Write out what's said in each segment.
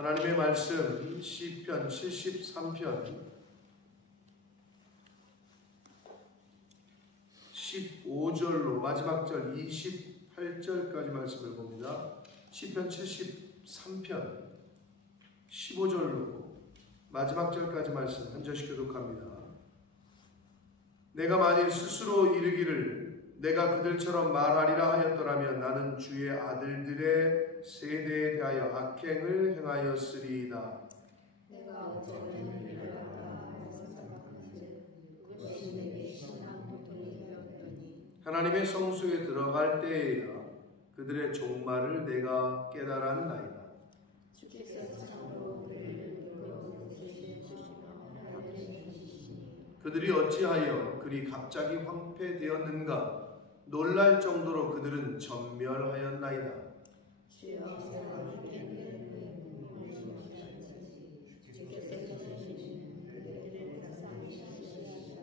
하나님의 말씀 시편 73편 15절로 마지막 절 28절까지 말씀을 봅니다. 시편 73편 15절로 마지막 절까지 말씀 한 절씩 교독합니다. 내가 만일 스스로 이르기를 내가 그들처럼 말하리라 하였더라면 나는 주의 아들들의 세대에 대하여 악행을 행하였으리이다. 내가 어쩌면 이를 갖다 생각하는지 그것이 내게 신한 고통이 되었더니 하나님의 성소에 들어갈 때에야 그들의 종말을 내가 깨달았나이다. 주께서 참으로 그를 끌어내시시며 나를 지시니 그들이 어찌하여 그리 갑자기 황폐되었는가? 놀랄 정도로 그들은 전멸하였나이다. 주여 하나님께는 무엇이든지 주께서 지시는 그들을 불쌍히시시리이다.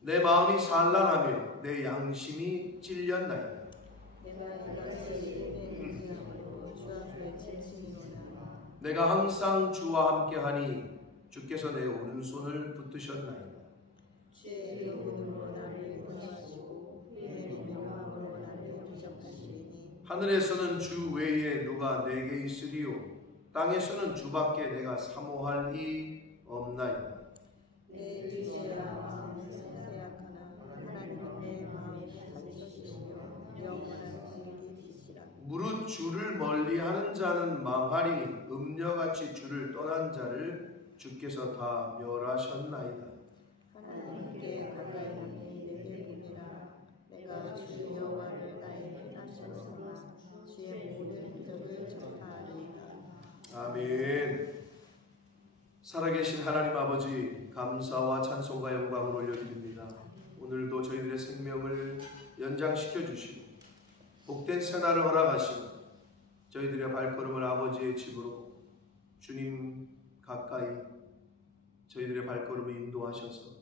내 마음이 산란하며 내 양심이 찔렸나이다. 내가 이같이 내 인생으로 주 앞에 질지니로다. 내가 항상 주와 함께하니 주께서 내 오른손을 붙드셨나이다. 주의 영으로 나를 구하시고 그의 명함으로 나를 기적하시니 하늘에서는 주 외에 누가 내게 있으리요 땅에서는 주밖에 내가 사모할 이 없나이다. 내 의지라 마음은 생각하나 하나님은 내 마음에 찾으시시며 영원한 지혜이시라. 무릇 주를 멀리하는 자는 망하리니 음녀같이 주를 떠난 자를 주께서 다 멸하셨나이다. 하나님께 가까이 오니 내게 보니라. 내가 주 여호와를 나의 피난처로 삼아 주의 모든 기적을 전파하리이다. 아멘. 살아계신 하나님 아버지, 감사와 찬송과 영광을 올려드립니다. 오늘도 저희들의 생명을 연장시켜 주시고 복된 새날을 허락하시고 저희들의 발걸음을 아버지의 집으로 주님 가까이 저희들의 발걸음을 인도하셔서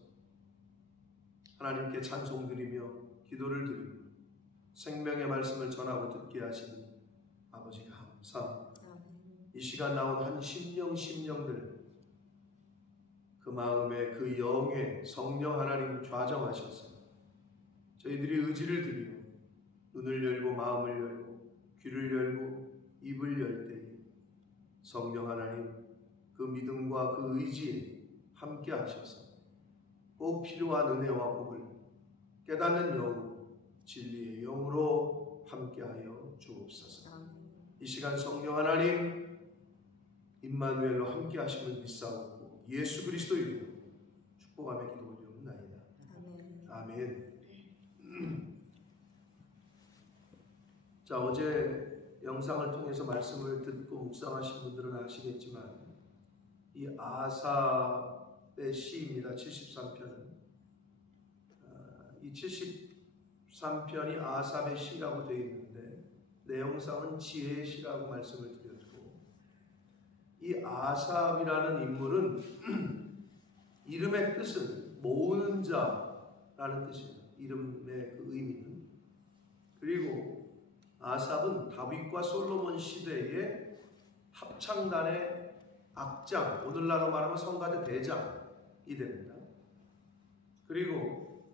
하나님께 찬송드리며 기도를 드리며 생명의 말씀을 전하고 듣게 하시니 아버지 감사합니다. 이 시간 나온 한 심령들 그 마음에 그 영에 성령 하나님 좌정하셔서 저희들이 의지를 드리고 눈을 열고 마음을 열고 귀를 열고 입을 열 때에 성령 하나님 그 믿음과 그 의지에 함께 하셔서 꼭 필요한 은혜와 복을 깨닫는 영으로 진리의 영으로 함께하여 주옵소서. 이 시간 성령 하나님 임마누엘로 함께 하심을 믿사옵고 예수 그리스도 이름으로 축복하며 기도 올리옵나이다. 아멘. 자, 어제 영상을 통해서 말씀을 듣고 묵상하신 분들은 아시겠지만 이 아삽의 시입니다. 73편은 이 73편이 아삽의 시라고 되어 있는데 내용상은 지혜의 시라고 말씀을 드렸고 이 아삽이라는 인물은 이름의 뜻은 모으는 자라는 뜻입니다. 이름의 그 의미는. 그리고 아삽은 다윗과 솔로몬 시대의 합창단의 악장, 오늘날로 말하면 성가대 대장이 됩니다. 그리고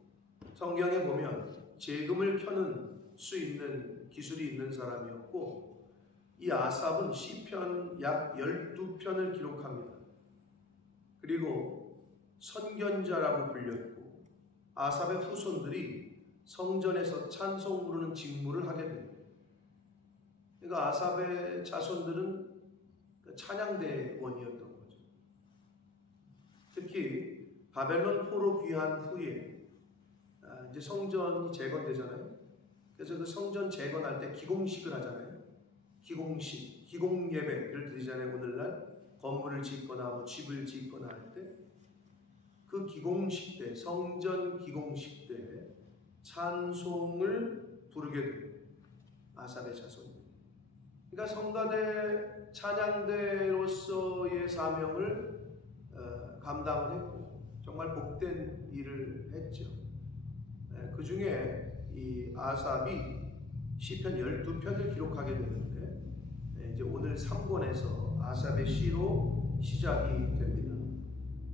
성경에 보면 재금을 켜는 수 있는 기술이 있는 사람이었고 이 아삽은 시편 약 12편을 기록합니다. 그리고 선견자라고 불렸고 아삽의 후손들이 성전에서 찬송 부르는 직무를 하게 됩니다. 그러니까 아삽의 자손들은 찬양대원이었던 거죠. 특히 바벨론 포로 귀환 후에 이제 성전이 재건되잖아요. 그래서 그 성전 재건할 때 기공식을 하잖아요. 기공식, 기공예배를 드리잖아요. 오늘날 건물을 짓거나 뭐 집을 짓거나 할 때 그 기공식 때, 성전 기공식 때 찬송을 부르게 됩니다. 아삽의 자손들. 그러니까 성가대 찬양대로서의 사명을 감당을 했고 정말 복된 일을 했죠. 그 중에 이 아삽이 시편 12편을 기록하게 되는데 이제 오늘 3권에서 아삽의 시로 시작이 됩니다.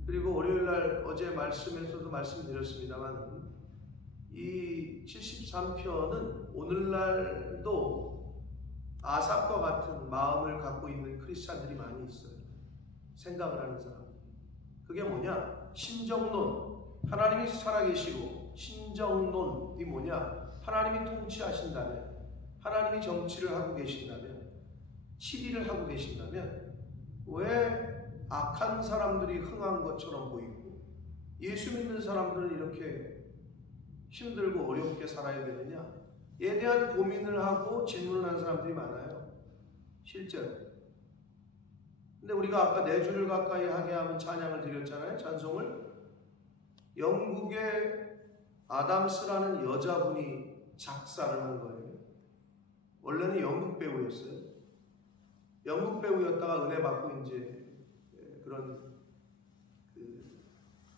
그리고 월요일날 어제 말씀에서도 말씀드렸습니다만 이 73편은 오늘날도 아삽과 같은 마음을 갖고 있는 크리스찬들이 많이 있어요. 생각을 하는 사람. 그게 뭐냐? 신정론. 하나님이 살아계시고 신정론이 뭐냐? 하나님이 통치하신다면, 하나님이 정치를 하고 계신다면, 치리를 하고 계신다면 왜 악한 사람들이 흥한 것처럼 보이고 예수 믿는 사람들은 이렇게 힘들고 어렵게 살아야 되느냐에 대한 고민을 하고 질문을 하는 사람들이 많아요. 실제로. 근데 우리가 아까 내 주를 가까이 하게 하면 찬양을 드렸잖아요. 찬송을. 영국의 아담스라는 여자분이 작사를 한 거예요. 원래는 영국 배우였어요. 영국 배우였다가 은혜 받고 이제 그런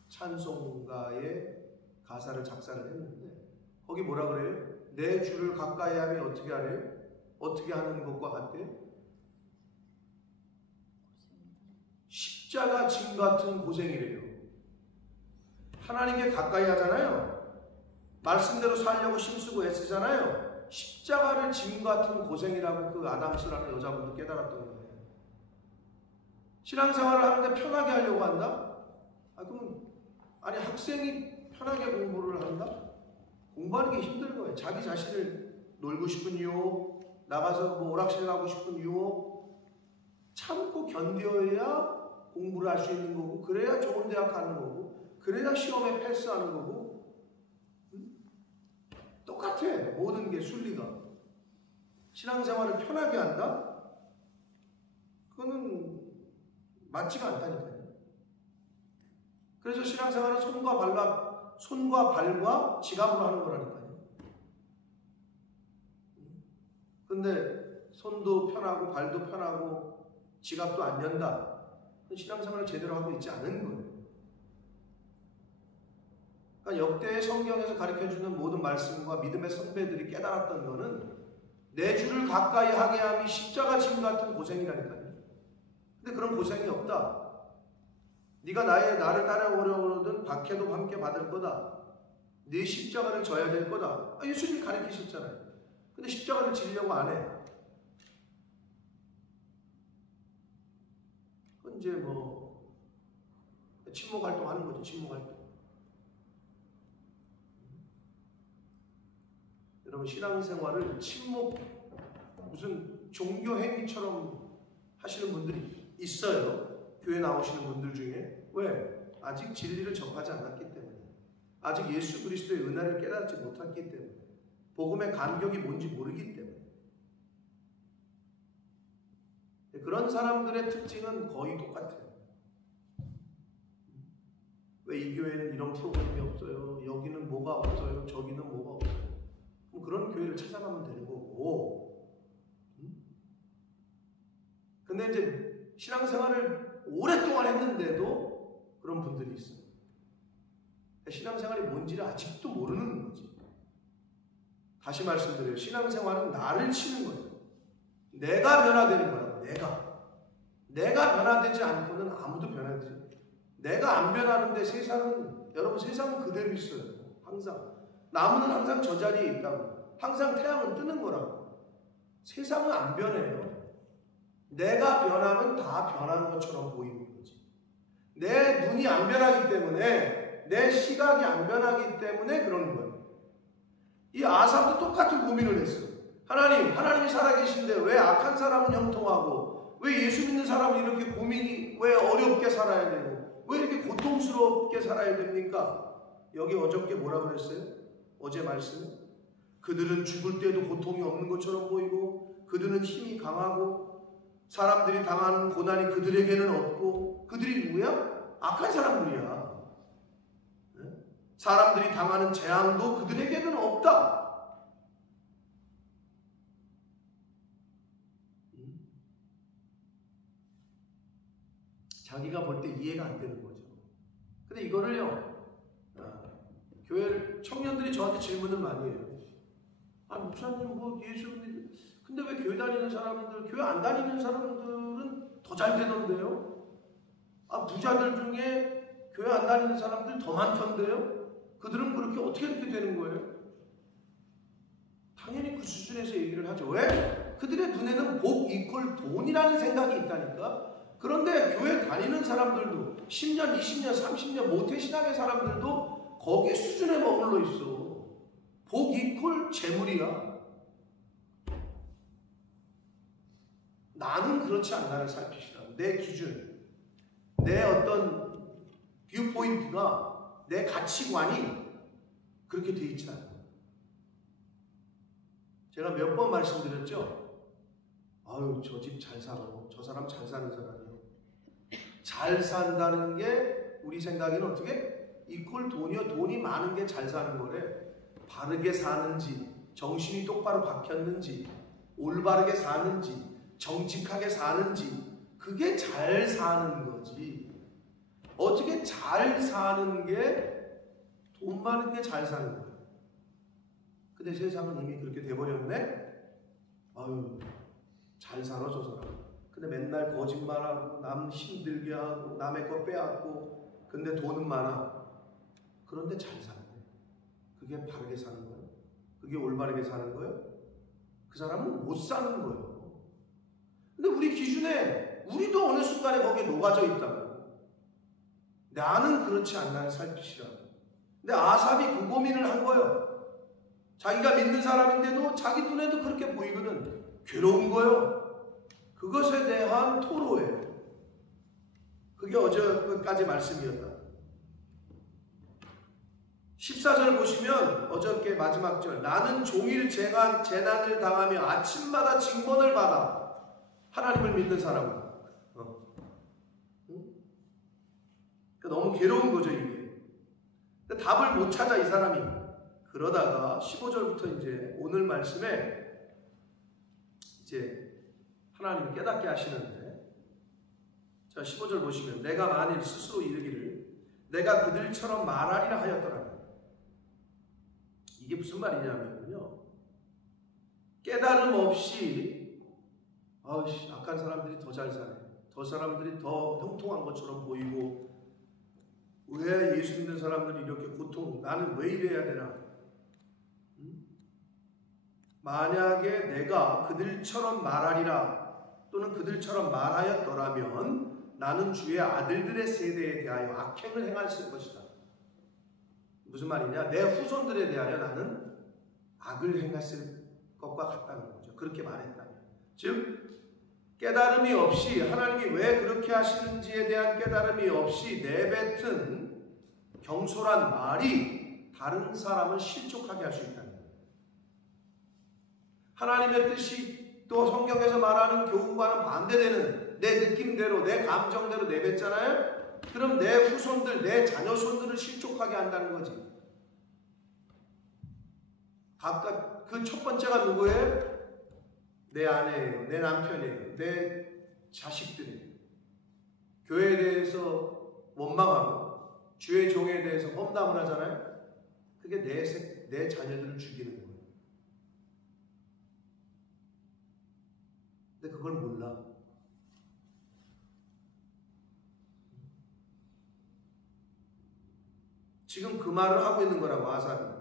찬송가의 가사를 작사를 했는데 거기 뭐라 그래요? 내 주를 가까이 하면 어떻게 하래요? 어떻게 하는 것과 같대요? 십자가 짐 같은 고생이래요. 하나님께 가까이 하잖아요. 말씀대로 살려고 힘쓰고 애쓰잖아요. 십자가를 짐 같은 고생이라고 그 아담스라는 여자분도 깨달았던 거예요. 신앙생활을 하는데 편하게 하려고 한다? 그러면 아니 학생이 편하게 공부를 한다? 공부하는 게 힘든 거예요. 자기 자신을 놀고 싶은 유혹, 나가서 뭐 오락실 가고 싶은 유혹 참고 견뎌야 공부를 할 수 있는 거고, 그래야 좋은 대학 가는 거고, 그래야 시험에 패스하는 거고. 똑같아. 모든 게 순리가. 신앙생활을 편하게 한다? 그거는 맞지가 않다니까요. 그래서 신앙생활은 손과 발과 지갑으로 하는 거라니까요. 근데 손도 편하고 발도 편하고 지갑도 안 연다. 신앙생활을 제대로 하고 있지 않은 거예요. 그러니까 역대의 성경에서 가르쳐주는 모든 말씀과 믿음의 선배들이 깨달았던 거는 내 주를 가까이 하게 함이 십자가 짐 같은 고생이라니까요. 근데 그런 고생이 없다. 네가 나를 따라오려거든 박해도 함께 받을 거다. 네 십자가를 져야 될 거다. 예수님이 가르치셨잖아요. 근데 십자가를 지려고 안 해. 이제 뭐 침묵 활동하는 거죠. 침묵 활동. 여러분 신앙생활을 침묵 무슨 종교 행위처럼 하시는 분들이 있어요. 교회 나오시는 분들 중에. 왜? 아직 진리를 접하지 않았기 때문에. 아직 예수 그리스도의 은혜를 깨닫지 못했기 때문에. 복음의 감격이 뭔지 모르기 때문에. 그런 사람들의 특징은 거의 똑같아요. 왜 이 교회는 이런 프로그램이 없어요? 여기는 뭐가 없어요? 저기는 뭐가 없어요? 그럼 그런 교회를 찾아가면 되는 거고. 근데 이제 신앙생활을 오랫동안 했는데도 그런 분들이 있어요. 신앙생활이 뭔지를 아직도 모르는 거지. 다시 말씀드려요. 신앙생활은 나를 치는 거예요. 내가 변화되는 거라고. 내가 변화되지 않고는 아무도 변화되지 않아요. 내가 안 변하는데 여러분 세상은 그대로 있어요. 항상. 나무는 항상 저 자리에 있다고. 항상 태양은 뜨는 거라고. 세상은 안 변해요. 내가 변하면 다 변하는 것처럼 보이는 거지. 내 눈이 안 변하기 때문에, 내 시각이 안 변하기 때문에 그러는 거예요. 이 아삽도 똑같은 고민을 했어요. 하나님이 살아계신데 왜 악한 사람은 형통하고, 왜 예수 믿는 사람은 이렇게 고민이, 왜 어렵게 살아야 되고, 왜 이렇게 고통스럽게 살아야 됩니까? 여기 어저께 뭐라고 그랬어요? 어제 말씀. 그들은 죽을 때도 고통이 없는 것처럼 보이고, 그들은 힘이 강하고, 사람들이 당하는 고난이 그들에게는 없고. 그들이 누구야? 악한 사람들이야. 사람들이 당하는 재앙도 그들에게는 없다. 자기가 볼 때 이해가 안 되는 거죠. 근데 이거를요, 교회 청년들이 저한테 질문을 많이 해요. 목사님, 뭐 예수 근데 왜 교회 다니는 사람들, 교회 안 다니는 사람들은 더 잘 되던데요? 부자들 중에 교회 안 다니는 사람들 더 많던데요? 그들은 그렇게 어떻게 이렇게 되는 거예요? 당연히 그 수준에서 얘기를 하죠. 왜? 그들의 눈에는 복 이퀄 돈이라는 생각이 있다니까. 그런데 교회 다니는 사람들도 10년, 20년, 30년 모태신앙의 사람들도 거기 수준에 머물러 있어. 복 이퀄 재물이야. 나는 그렇지 않나를 살피시라. 내 기준, 내 어떤 뷰포인트가, 내 가치관이 그렇게 돼 있지 않아요. 제가 몇 번 말씀드렸죠? 아유, 저 집 잘 살아. 저 사람 잘 사는 사람이요. 잘 산다는 게 우리 생각에는 어떻게? 이퀄 돈이요. 돈이 많은 게 잘 사는 거래. 바르게 사는지, 정신이 똑바로 박혔는지, 올바르게 사는지, 정직하게 사는지, 그게 잘 사는 거지. 어떻게 잘 사는 게 돈 많은 게 잘 사는 거야. 근데 세상은 이미 그렇게 돼버렸네? 아유, 잘 살아 저 사람. 근데 맨날 거짓말하고 남 힘들게 하고 남의 거 빼앗고, 근데 돈은 많아. 그런데 잘 사는 거야. 그게 바르게 사는 거야? 그게 올바르게 사는 거야? 그 사람은 못 사는 거예요. 근데 우리 기준에 우리도 어느 순간에 거기에 녹아져 있다고. 나는 그렇지 않나를 살피시라고. 근데 아삽이 그 고민을 한 거예요. 자기가 믿는 사람인데도 자기 눈에도 그렇게 보이거든. 괴로운 거예요. 그것에 대한 토로예요. 그게 어제까지 말씀이었다. 14절 보시면 어저께 마지막 절, 나는 종일 재난을 당하며 아침마다 징벌을 받아. 하나님을 믿는 사람은 그러니까 너무 괴로운 거죠 이게. 답을 못 찾아 이 사람이. 그러다가 15절부터 이제 오늘 말씀에 이제 하나님이 깨닫게 하시는데, 자 15절 보시면 내가 만일 스스로 이르기를 내가 그들처럼 말하리라 하였더라면, 이게 무슨 말이냐면요, 깨달음 없이 악한 사람들이 더 잘 사네, 더 사람들이 더 형통한 것처럼 보이고, 왜 예수 믿는 사람들이 이렇게 고통, 나는 왜 이래야 되나? 만약에 내가 그들처럼 말하리라 또는 그들처럼 말하였더라면 나는 주의 아들들의 세대에 대하여 악행을 행했을 것이다. 무슨 말이냐? 내 후손들에 대하여 나는 악을 행했을 것과 같다는 거죠. 그렇게 말했다면. 즉 깨달음이 없이, 하나님이 왜 그렇게 하시는지에 대한 깨달음이 없이 내뱉은 경솔한 말이 다른 사람을 실족하게 할 수 있다는 거예요. 하나님의 뜻이 또 성경에서 말하는 교훈과는 반대되는 내 느낌대로, 내 감정대로 내뱉잖아요. 그럼 내 후손들, 내 자녀손들을 실족하게 한다는 거지. 각각 그 첫 번째가 누구예요? 내 아내예요, 내 남편이에요, 내 자식들이에요. 교회에 대해서 원망하고 주의 종에 대해서 험담을 하잖아요. 그게 내 자녀들을 죽이는 거예요. 근데 그걸 몰라. 지금 그 말을 하고 있는 거라고, 아삽이.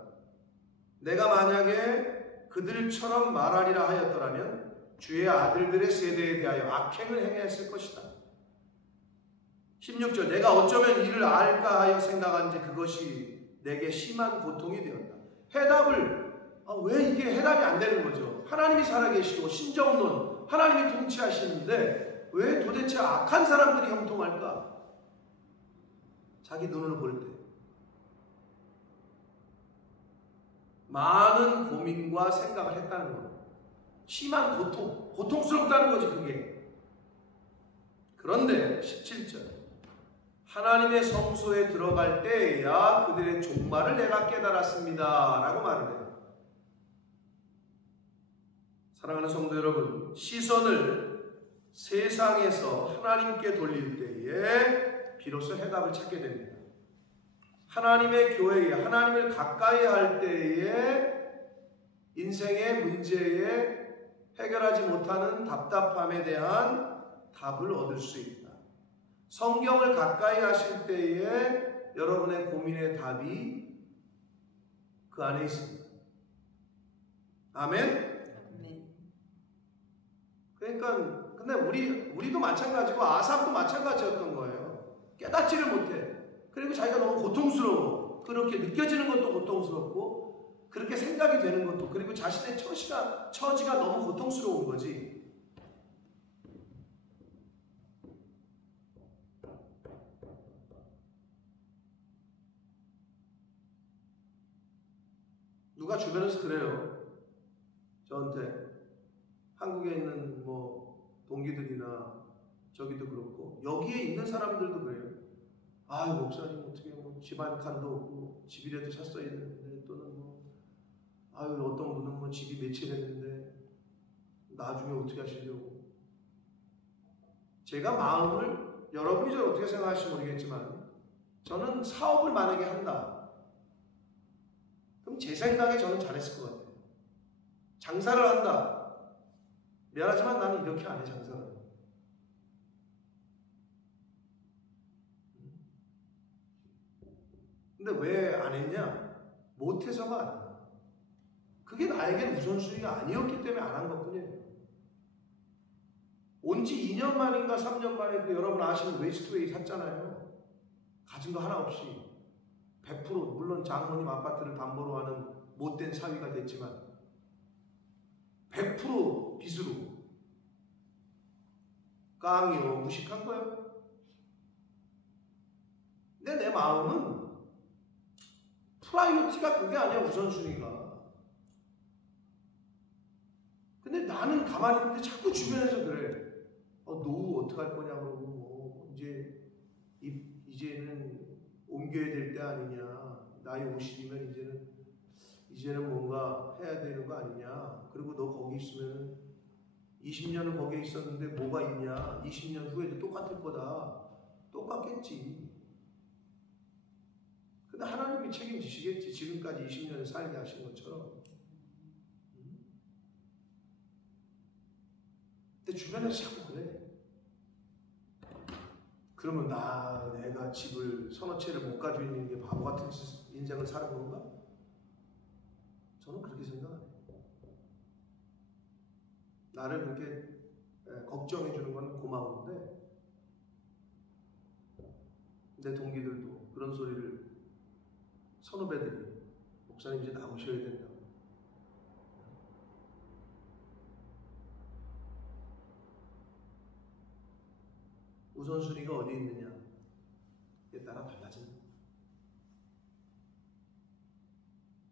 내가 만약에 그들처럼 말하리라 하였더라면 주의 아들들의 세대에 대하여 악행을 행했을 것이다. 16절, 내가 어쩌면 이를 알까 하여 생각한지 그것이 내게 심한 고통이 되었다. 해답을, 왜 이게 해답이 안 되는 거죠? 하나님이 살아계시고 신정론, 하나님이 통치하시는데 왜 도대체 악한 사람들이 형통할까? 자기 눈으로 볼 때 많은 고민과 생각을 했다는 거예요. 심한 고통스럽다는 거지 그게. 그런데 17절, 하나님의 성소에 들어갈 때에야 그들의 종말을 내가 깨달았습니다 라고 말을 해요. 사랑하는 성도 여러분, 시선을 세상에서 하나님께 돌릴 때에 비로소 해답을 찾게 됩니다. 하나님의 교회에, 하나님을 가까이 할 때에 인생의 문제에 해결하지 못하는 답답함에 대한 답을 얻을 수 있다. 성경을 가까이 하실 때에 여러분의 고민의 답이 그 안에 있습니다. 아멘? 그러니까 근데 우리도 마찬가지고 아삽도 마찬가지였던 거예요. 깨닫지를 못해. 그리고 자기가 너무 고통스러워. 그렇게 느껴지는 것도 고통스럽고 그렇게 생각이 되는 것도, 그리고 자신의 처지가 너무 고통스러운 거지. 누가 주변에서 그래요. 저한테 한국에 있는 동기들이나 저기도 그렇고 여기에 있는 사람들도 그래요. 아유, 목사님 어떻게 집안 칸도 없고 집이라도 샀어야 되는데, 또는 아유, 어떤 분은 집이 며칠 했는데 나중에 어떻게 하시려고. 제가 마음을, 여러분이 저를 어떻게 생각하실지 모르겠지만 저는 사업을 만약에 한다, 그럼 제 생각에 저는 잘했을 것 같아요. 장사를 한다, 미안하지만 나는 이렇게 안 해, 장사를. 근데 왜 안 했냐? 못해서가 아니야. 그게 나에겐 우선순위가 아니었기 때문에 안 한 것뿐이에요. 온 지 2년 만인가 3년 만에 여러분 아시는 웨스트웨이 샀잖아요. 가진 거 하나 없이 100%, 물론 장모님 아파트를 담보로 하는 못된 사위가 됐지만 100% 빚으로 깡이요, 무식한 거예요. 근데 내 마음은 프라이어티가 그게 아니야, 우선순위가. 근데 나는 가만히 있는데 자꾸 주변에서 그래. 노후 어떡할 거냐고, 이제는 옮겨야 될 때 아니냐. 나이 50이면 이제는 뭔가 해야 되는 거 아니냐. 그리고 너 거기 있으면 20년은 거기에 있었는데 뭐가 있냐. 20년 후에도 똑같을 거다. 똑같겠지. 근데 하나님이 책임지시겠지. 지금까지 20년을 살게 하신 것처럼. 근데 주변에서 자꾸 그래. 그러면 내가 집을 서너 채를 못 가지고 있는 게 바보 같은 인생을 사는 건가? 저는 그렇게 생각해요. 나를 그렇게 걱정해 주는 건 고마운데, 내 동기들도 그런 소리를, 선후배들이, 목사님 이제 나오셔야 된다고. 우선순위가 어디 있느냐에 따라 달라집니다.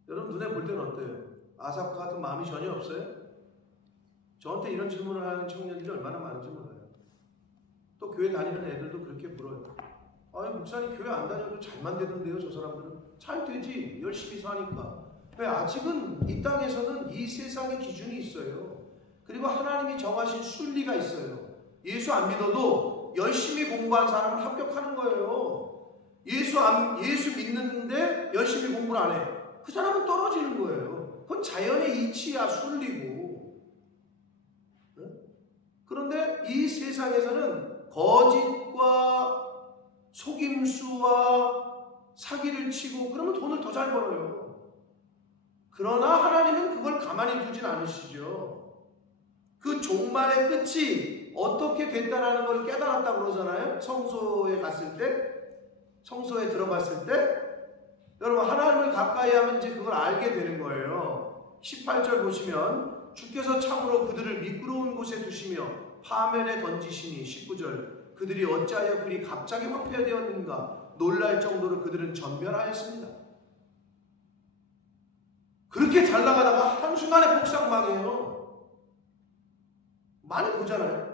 여러분 눈에 볼 때는 어때요? 아삽과 같은 마음이 전혀 없어요? 저한테 이런 질문을 하는 청년들이 얼마나 많은지 몰라요. 또 교회 다니는 애들도 그렇게 물어요. 아니, 목사님 교회 안 다녀도 잘만 되던데요, 저 사람들은? 잘 되지, 열심히 사니까. 왜? 아직은 이 땅에서는 이 세상의 기준이 있어요. 그리고 하나님이 정하신 순리가 있어요. 예수 안 믿어도 열심히 공부한 사람은 합격하는 거예요. 예수 믿는데 열심히 공부를 안 해. 그 사람은 떨어지는 거예요. 그건 자연의 이치야, 순리고. 그런데 이 세상에서는 거짓과 속임수와 사기를 치고 그러면 돈을 더 잘 벌어요. 그러나 하나님은 그걸 가만히 두진 않으시죠. 그 종말의 끝이 어떻게 됐다라는 걸 깨달았다고 그러잖아요. 성소에 갔을 때, 성소에 들어갔을 때, 여러분 하나님을 가까이 하면 이제 그걸 알게 되는 거예요. 18절 보시면 주께서 참으로 그들을 미끄러운 곳에 두시며 파면에 던지시니, 19절 그들이 어찌하여 그리 갑자기 황폐되었는가 놀랄 정도로 그들은 전멸하였습니다. 그렇게 잘 나가다가 한순간에 폭삭망해요. 많이 보잖아요.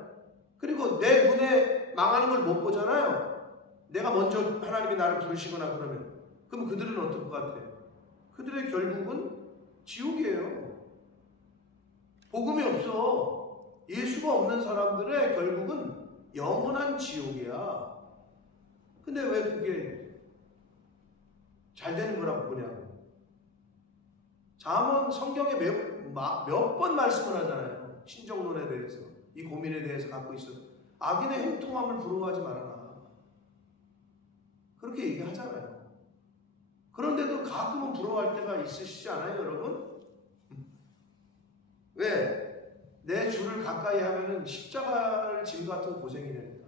그리고 내 눈에 망하는 걸 못 보잖아요. 내가 먼저 하나님이 나를 부르시거나 그러면 그들은 어떨 것 같아요? 그들의 결국은 지옥이에요. 복음이 없어. 예수가 없는 사람들의 결국은 영원한 지옥이야. 근데 왜 그게 잘 되는 거라고 보냐고. 잠언 성경에 몇 번 말씀을 하잖아요. 신정론에 대해서, 이 고민에 대해서 갖고 있어요. 악인의 형통함을 부러워하지 말아라. 그렇게 얘기하잖아요. 그런데도 가끔은 부러워할 때가 있으시지 않아요, 여러분? 왜? 내 주를 가까이 하면은 십자가를 짐 같은 고생이 됩니다.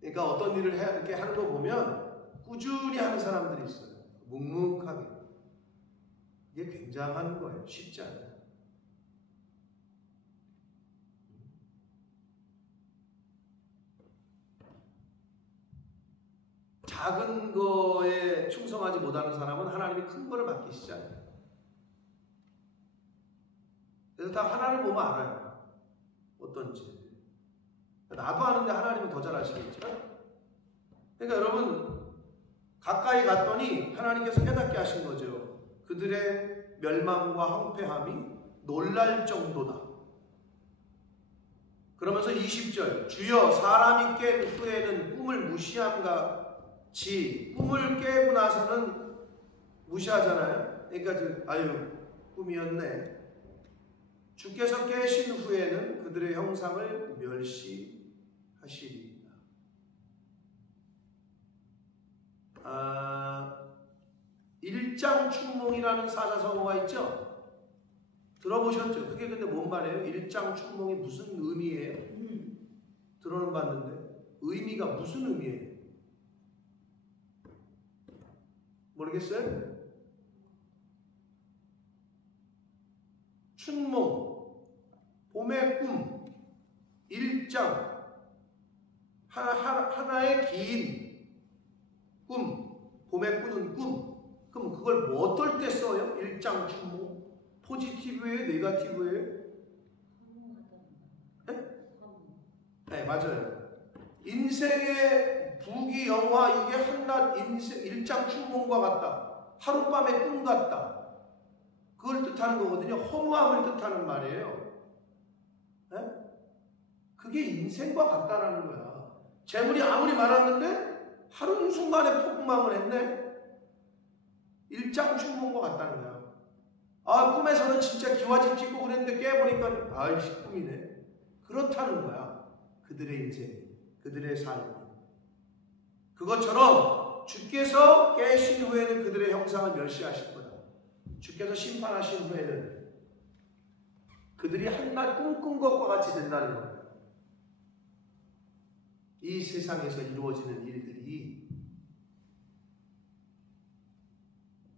그러니까 어떤 일을 이렇게 하는 거 보면 꾸준히 하는 사람들이 있어요. 묵묵하게. 이게 굉장한 거예요. 쉽지 않아요. 작은 거에 충성하지 못하는 사람은 하나님이 큰 거를 맡기시지 않아요. 그래서 다 하나를 보면 알아요. 어떤지. 나도 아는데 하나님은 더 잘 아시겠죠? 그러니까 여러분, 가까이 갔더니 하나님께서 깨닫게 하신 거죠. 그들의 멸망과 황폐함이 놀랄 정도다. 그러면서 20절, 주여 사람이 깬 후에는 꿈을 무시함과 같이, 꿈을 깨고 나서는 무시하잖아요. 그러니까 아유 꿈이었네. 주께서 깨신 후에는 그들의 형상을 멸시하시리이다. 일장춘몽이라는 사자성어가 있죠? 들어보셨죠? 그게 근데 뭔 말이에요? 일장춘몽이 무슨 의미예요? 들어는 봤는데 의미가 무슨 의미예요? 모르겠어요? 춘몽, 봄의 꿈, 일장, 하나의 긴 꿈, 봄에 꾸는 꿈. 그럼 그걸 뭐 어떨 때 써요? 일장, 춘몽. 포지티브예요? 네거티브예요? 네, 맞아요. 인생의 부귀영화, 이게 한낱 일장 춘몽과 같다. 하룻밤의 꿈 같다. 그걸 뜻하는 거거든요. 허무함을 뜻하는 말이에요. 네? 그게 인생과 같다라는 거야. 재물이 아무리 많았는데 한순간에 폭망을 했네. 일장 춘몽과 같다는 거야. 아, 꿈에서는 진짜 기와집 짓고 그랬는데 깨보니까 아이씨 꿈이네. 그렇다는 거야. 그들의 인생, 그들의 삶. 그것처럼 주께서 깨신 후에는 그들의 형상을 멸시하실 거다. 주께서 심판하신 후에는 그들이 한낱 꿈꾼 것과 같이 된다는 거예요. 이 세상에서 이루어지는 일들이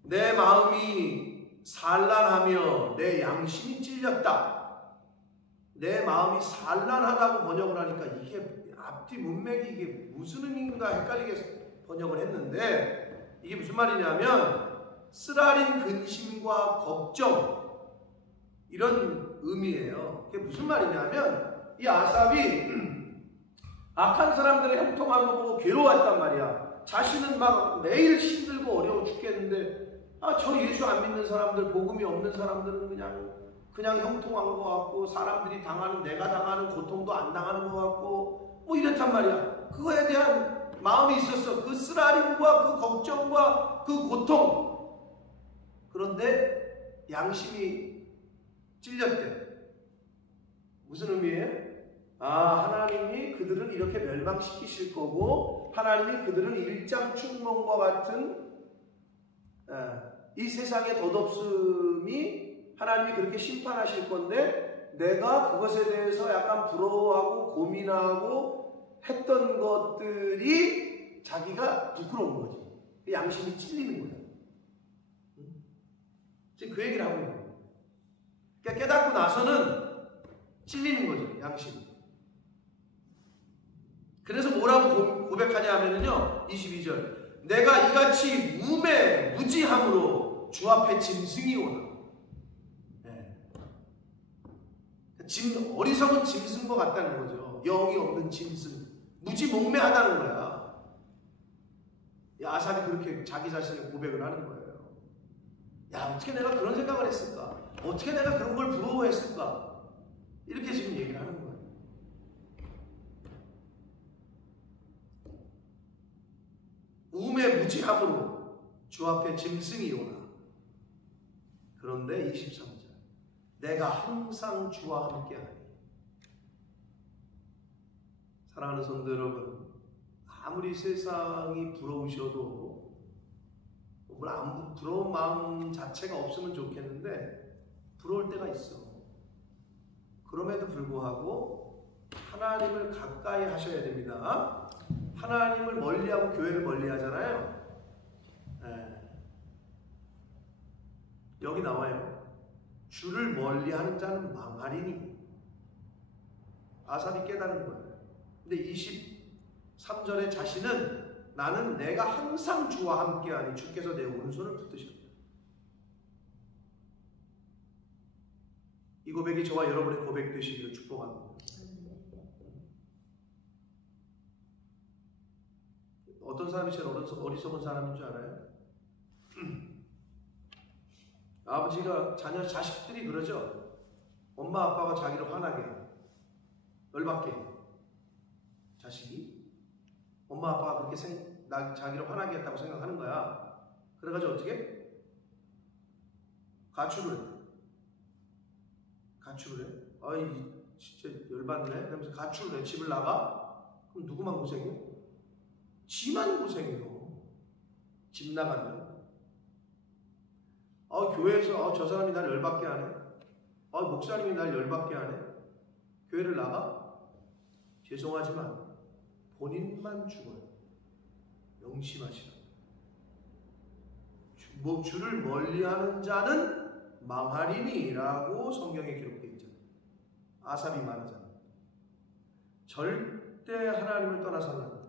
내 마음이 산란하며 내 양심이 찔렸다. 내 마음이 산란하다고 번역을 하니까 이게 앞뒤 문맥이 이게 무슨 의미인가 헷갈리게 번역을 했는데, 이게 무슨 말이냐면 쓰라린 근심과 걱정, 이런 의미예요. 그게 무슨 말이냐면 이 아삽이 악한 사람들의 형통함을 보고 괴로웠단 말이야. 자신은 막 매일 힘들고 어려워 죽겠는데 저 예수 안 믿는 사람들, 복음이 없는 사람들은 그냥 형통한 것 같고, 사람들이 당하는, 내가 당하는 고통도 안 당하는 것 같고 뭐 이랬단 말이야. 그거에 대한 마음이 있었어. 그 쓰라림과 그 걱정과 그 고통. 그런데 양심이 찔렸대. 무슨 의미예요? 하나님이 그들을 이렇게 멸망시키실 거고, 하나님이 그들을 일장춘몽과 같은 이 세상의 덧없음이 하나님이 그렇게 심판하실 건데, 내가 그것에 대해서 약간 부러워하고 고민하고 했던 것들이 자기가 부끄러운 거지. 양심이 찔리는 거야. 지금 그 얘기를 하고 있는 거예요. 그러니까 깨닫고 나서는 찔리는 거죠, 양심이. 그래서 뭐라고 고백하냐 하면요, 22절. 내가 이같이 무지함으로 주 앞에 짐승이 오나. 네. 어리석은 짐승과 같다는 거죠. 영이 없는 짐승. 무지몽매하다는 거야. 아삽이 그렇게 자기 자신을 고백을 하는 거예요. 야, 어떻게 내가 그런 생각을 했을까? 어떻게 내가 그런 걸 부러워했을까? 이렇게 지금 얘기를 하는 거예요. 무지함으로 주 앞에 짐승이 오나. 그런데 23절 내가 항상 주와 함께하니. 사랑하는 성도 여러분, 아무리 세상이 부러우셔도 부러운 마음 자체가 없으면 좋겠는데 부러울 때가 있어. 그럼에도 불구하고 하나님을 가까이 하셔야 됩니다. 하나님을 멀리하고 교회를 멀리하잖아요. 여기 나와요. 주를 멀리하는 자는 망하리니. 아삽이 깨달은 거예요. 근데 23절에 자신은 나는 내가 항상 주와 함께하니 주께서 내 오른손을 붙드셨다. 이 고백이 저와 여러분의 고백 되시기를 축복합니다. 어떤 사람이 제일 어리석은 사람인 줄 알아요? 아버지가 자식들이 그러죠. 엄마 아빠가 자기를 화나게 열받게 자식이 엄마 아빠가 그렇게 자기를 화나게 했다고 생각하는 거야. 그래가지고 어떻게? 가출을 해. 아이 진짜 열받네. 그러면서 가출을 해. 집을 나가? 그럼 누구만 고생해? 지만 고생해요. 집 나가면. 교회에서 저 사람이 날 열받게 하네. 목사님이 날 열받게 하네. 교회를 나가? 죄송하지만 본인만 죽어요. 명심하시라. 주를 멀리하는 자는 망하리니 라고 성경에 기록되어 있잖아요. 아삽이 말하잖아요. 절대 하나님을 떠나서는 안 돼요.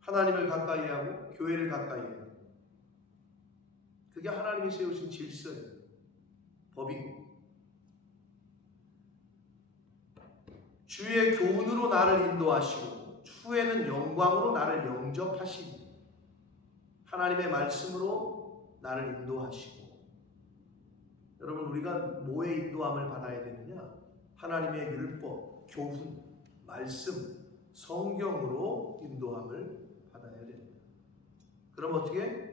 하나님을 가까이 하고 교회를 가까이 해요. 그게 하나님이 세우신 질서예요. 법이고. 주의 교훈으로 나를 인도하시고 후에는 영광으로 나를 영접하시고 하나님의 말씀으로 나를 인도하시고. 여러분, 우리가 뭐의 인도함을 받아야 되느냐? 하나님의 율법, 교훈, 말씀, 성경으로 인도함을 받아야 됩니다. 그럼 어떻게?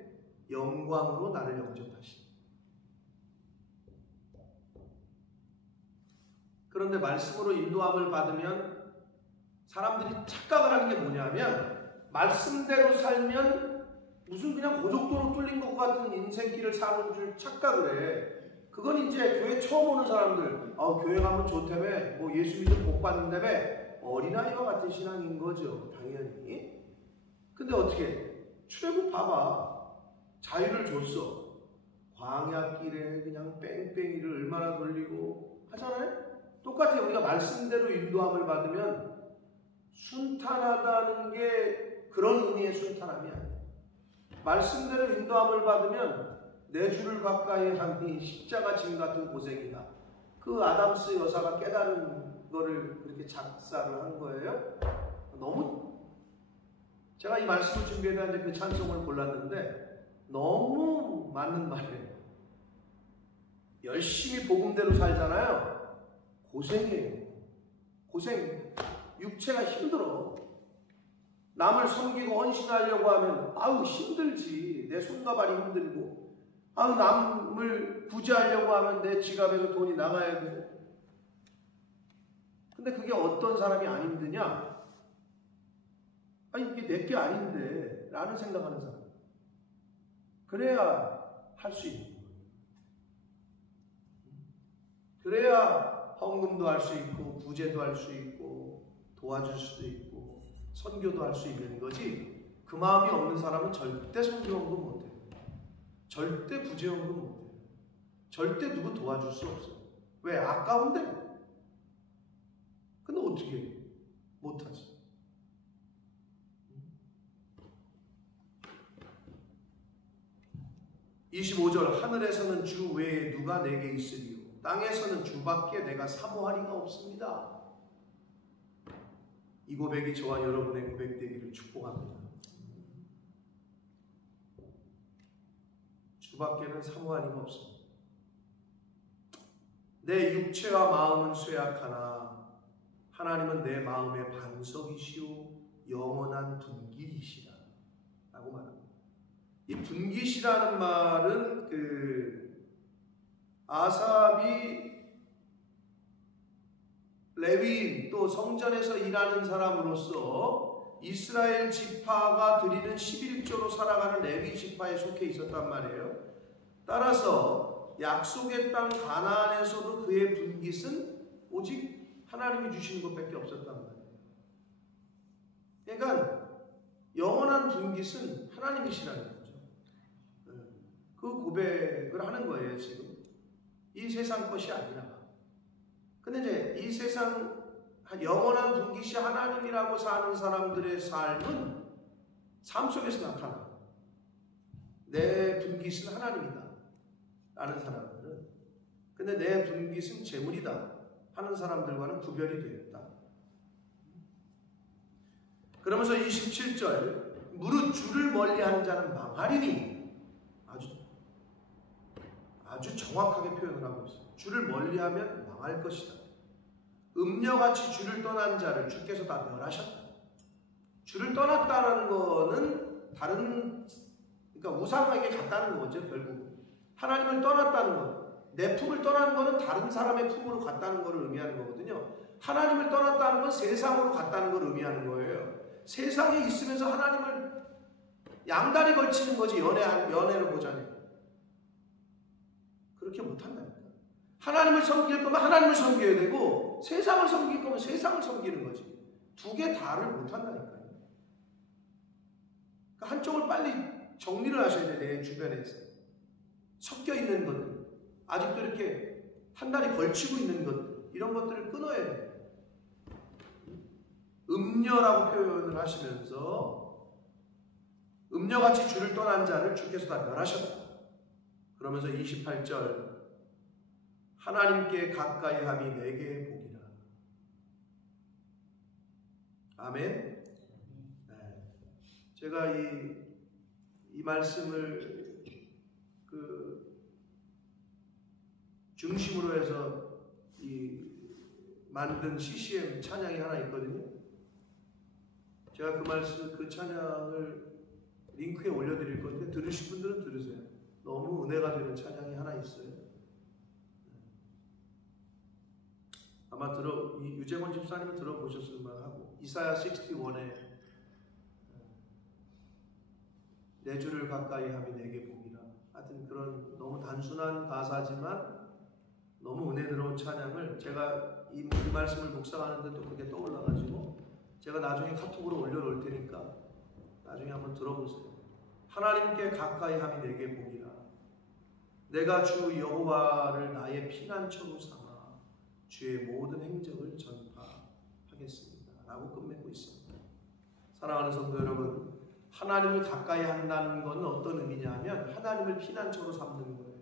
영광으로 나를 영접하시고. 그런데 말씀으로 인도함을 받으면 사람들이 착각을 하는 게 뭐냐면 말씀대로 살면 무슨 그냥 고속도로 뚫린 것 같은 인생길을 사는 줄 착각을 해. 그건 이제 교회 처음 오는 사람들, 교회 가면 좋다며, 뭐 예수 믿으면 복 받는다며, 어린아이와 같은 신앙인 거죠. 당연히. 근데 어떻게? 출애굽 봐봐. 자유를 줬어. 광야길에 그냥 뺑뺑이를 얼마나 돌리고 하잖아요? 똑같아요. 우리가 말씀대로 인도함을 받으면 순탄하다는 게 그런 의미의 순탄함이 아니에요. 말씀대로 인도함을 받으면 내 주를 가까이 하니 십자가 짐 같은 고생이다. 그 아담스 여사가 깨달은 거를 그렇게 작사를 한 거예요. 너무 제가 이 말씀을 준비해서 이제 그 찬송을 골랐는데 너무 맞는 말이에요. 열심히 복음대로 살잖아요. 고생이에요. 고생. 육체가 힘들어. 남을 섬기고 헌신하려고 하면 힘들지. 내 손과 발이 힘들고. 남을 구제하려고 하면 내 지갑에서 돈이 나가야 돼. 근데 그게 어떤 사람이 안 힘드냐? 이게 내게 아닌데 라는 생각하는 사람. 그래야 할 수 있는 거예요. 그래야 헌금도 할 수 있고 부제도 할 수 있고 도와줄 수도 있고 선교도 할 수 있는 거지. 그 마음이 없는 사람은 절대 선교헌금 못해요. 절대 부제헌금 못해요. 절대 누구 도와줄 수 없어요. 왜? 아까운데. 근데 어떻게 해요? 못하지. 25절 하늘에서는 주 외에 누가 내게 있으리요 땅에서는 주밖에 내가 사모하리가 없습니다. 이 고백이 저와 여러분의 고백되기를 축복합니다. 주밖에는 사모하리가 없습니다. 내 육체와 마음은 쇠약하나 하나님은 내 마음의 반석이시오 영원한 분길이시라 라고 말합니다. 이 분깃이라는 말은 아삽이 레위인 또 성전에서 일하는 사람으로서 이스라엘 지파가 드리는 11조로 살아가는 레위 지파에 속해 있었단 말이에요. 따라서 약속의 땅 가나안에서도 그의 분깃은 오직 하나님이 주시는 것밖에 없었단 말이에요. 그러니까 영원한 분깃은 하나님이시라는 거죠. 그 고백을 하는 거예요. 지금 이 세상 것이 아니라. 근데 이제 이 세상 영원한 분깃이 하나님이라고 사는 사람들의 삶은 삶 속에서 나타나. 내 분깃은 하나님이다 라는 사람들은, 근데 내 분깃은 재물이다 하는 사람들과는 구별이 되었다. 그러면서 27절, 무릇 주를 멀리하는 자는 망하리니, 아주 정확하게 표현을 하고 있어요. 주를 멀리하면 망할 것이다. 음녀같이 주를 떠난 자를 주께서 다 멸하셨다. 주를 떠났다는 거는 다른, 그러니까 우상에게 갔다는 거죠. 결국 하나님을 떠났다는 것, 내 품을 떠나는 것은 다른 사람의 품으로 갔다는 것을 의미하는 거거든요. 하나님을 떠났다는 건 세상으로 갔다는 걸 의미하는 거예요. 세상에 있으면서 하나님을 양다리 걸치는 거지. 연애를 보자니 그렇게 못한다니까. 하나님을 섬길 거면 하나님을 섬겨야 되고, 세상을 섬길 거면 세상을 섬기는 거지. 두 개 다를 못한다니까요. 그러니까 한쪽을 빨리 정리를 하셔야 돼. 내 주변에서 섞여 있는 것들, 아직도 이렇게 한 다리 걸치고 있는 것들, 이런 것들을 끊어야 돼. 음녀라고 표현을 하시면서 음녀같이 주를 떠난 자를 주께서 다 멸하셨다. 그러면서 28절, 하나님께 가까이 함이 내게 복이라. 아멘. 네. 제가 이 말씀을 중심으로 해서 만든 CCM 찬양이 하나 있거든요. 제가 그 찬양을 링크에 올려드릴 건데 들으실 분들은 들으세요. 너무 은혜가 되는 찬양이 하나 있어요. 아마 유재권 집사님은 들어보셨을 만하고, 이사야 61에 내 주를 가까이 함이 내게 복이라. 하여튼 그런 너무 단순한 가사지만 너무 은혜스러운 찬양을 제가 이 말씀을 묵상하는데도 그게 떠올라가지고 제가 나중에 카톡으로 올려놓을 테니까 나중에 한번 들어보세요. 하나님께 가까이 함이 내게 복이라. 내가 주 여호와를 나의 피난처로 삼아 주의 모든 행적을 전파하겠습니다 라고 끝맺고 있습니다. 사랑하는 성도 여러분, 하나님을 가까이 한다는 것은 어떤 의미냐면 하나님을 피난처로 삼는 거예요.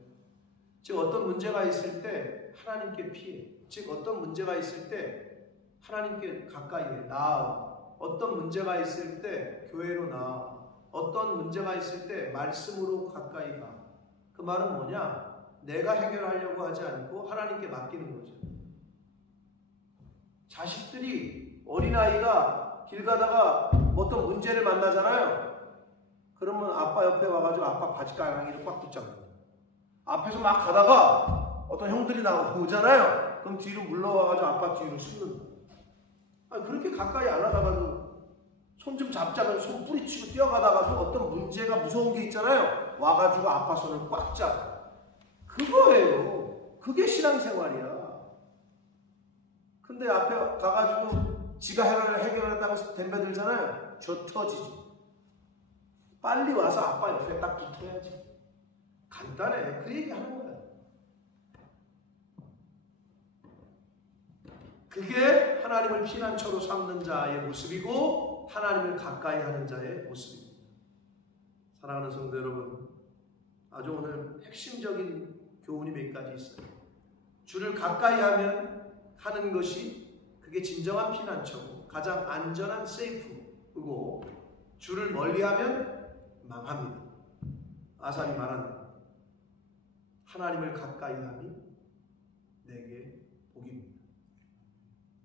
즉 어떤 문제가 있을 때 하나님께 피해, 즉 어떤 문제가 있을 때 하나님께 가까이 나아, 어떤 문제가 있을 때 교회로 나아, 어떤 문제가 있을 때 말씀으로 가까이 가. 그 말은 뭐냐? 내가 해결하려고 하지 않고 하나님께 맡기는 거죠. 자식들이, 어린아이가 길 가다가 어떤 문제를 만나잖아요. 그러면 아빠 옆에 와가지고 아빠 바지가랑이를 꽉 붙잡아요. 앞에서 막 가다가 어떤 형들이 오잖아요. 그럼 뒤로 물러와가지고 아빠 뒤로 숨는 거예요. 그렇게 가까이 안 하다가도 손 좀 잡자면 손 뿌리치고 뛰어가다가도 어떤 문제가 무서운 게 있잖아요. 와가지고 아빠 손을 꽉 잡아. 그거예요. 그게 신앙생활이야. 근데 앞에 가가지고 지가 해결한다고 덤벼들잖아요. 저 터지지. 빨리 와서 아빠 옆에 딱 붙어야지. 간단해. 그 얘기 하는 거야. 그게 하나님을 피난처로 삼는 자의 모습이고 하나님을 가까이 하는 자의 모습입니다. 사랑하는 성도 여러분, 아주 오늘 핵심적인 교훈이 몇 가지 있어요. 주를 가까이 하는 것이 그게 진정한 피난처고 가장 안전한 세이프이고, 주를 멀리하면 망합니다. 아삽이 말한다. 하나님을 가까이 함이 내게 복입니다.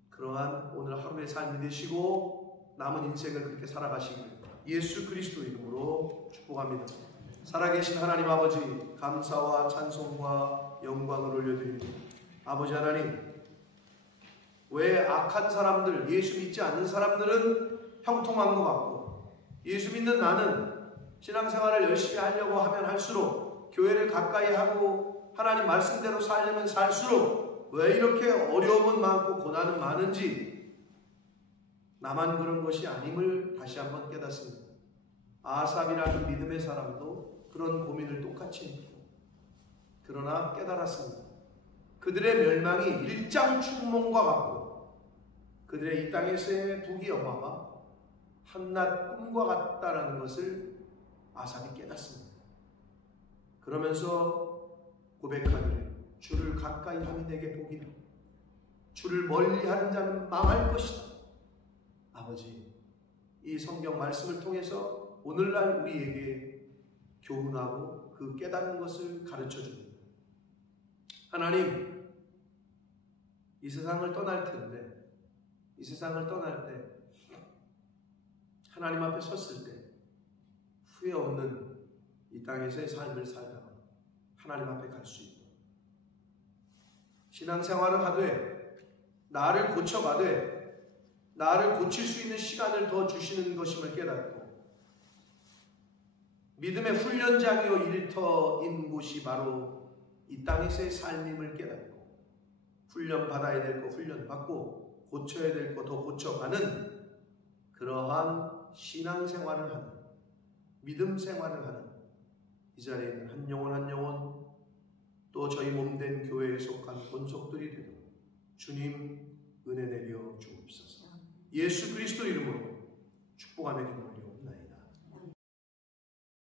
그러한 오늘 하루의 삶이 되시고 남은 인생을 그렇게 살아가시기를 예수 그리스도 이름으로 축복합니다. 살아계신 하나님 아버지, 감사와 찬송과 영광을 올려드립니다. 아버지 하나님, 왜 악한 사람들, 예수 믿지 않는 사람들은 형통한 것 같고 예수 믿는 나는 신앙생활을 열심히 하려고 하면 할수록, 교회를 가까이 하고 하나님 말씀대로 살려면 살수록 왜 이렇게 어려움은 많고 고난은 많은지, 나만 그런 것이 아님을 다시 한번 깨닫습니다. 아삽이라는 믿음의 사람도 그런 고민을 똑같이 했고, 그러나 깨달았습니다. 그들의 멸망이 일장 충몽과 같고 그들의 이 땅에서의 부귀 영화가 한낱 꿈과 같다라는 것을 아삽이 깨닫습니다. 그러면서 고백하기를, 주를 가까이 함이 내게 복이라, 주를 멀리하는 자는 망할 것이다. 아버지, 이 성경 말씀을 통해서 오늘날 우리에게 교훈하고 그 깨닫는 것을 가르쳐 줍니다. 하나님, 이 세상을 떠날 텐데, 이 세상을 떠날 때 하나님 앞에 섰을 때 후회 없는 이 땅에서의 삶을 살다가 하나님 앞에 갈 수 있고, 신앙생활을 하되 나를 고쳐가되 나를 고칠 수 있는 시간을 더 주시는 것임을 깨닫고, 믿음의 훈련장이요 일터인 곳이 바로 이 땅에서의 삶임을 깨닫고, 훈련받아야 될 거 훈련받고 고쳐야 될 거 더 고쳐가는 그러한 신앙생활을 하는, 믿음 생활을 하는 이 자리에 있는 한 영혼 한 영혼, 또 저희 몸된 교회에 속한 본속들이 되도록 주님 은혜 내려 주옵소서. 예수 그리스도 이름으로 축복하며 기도합니다.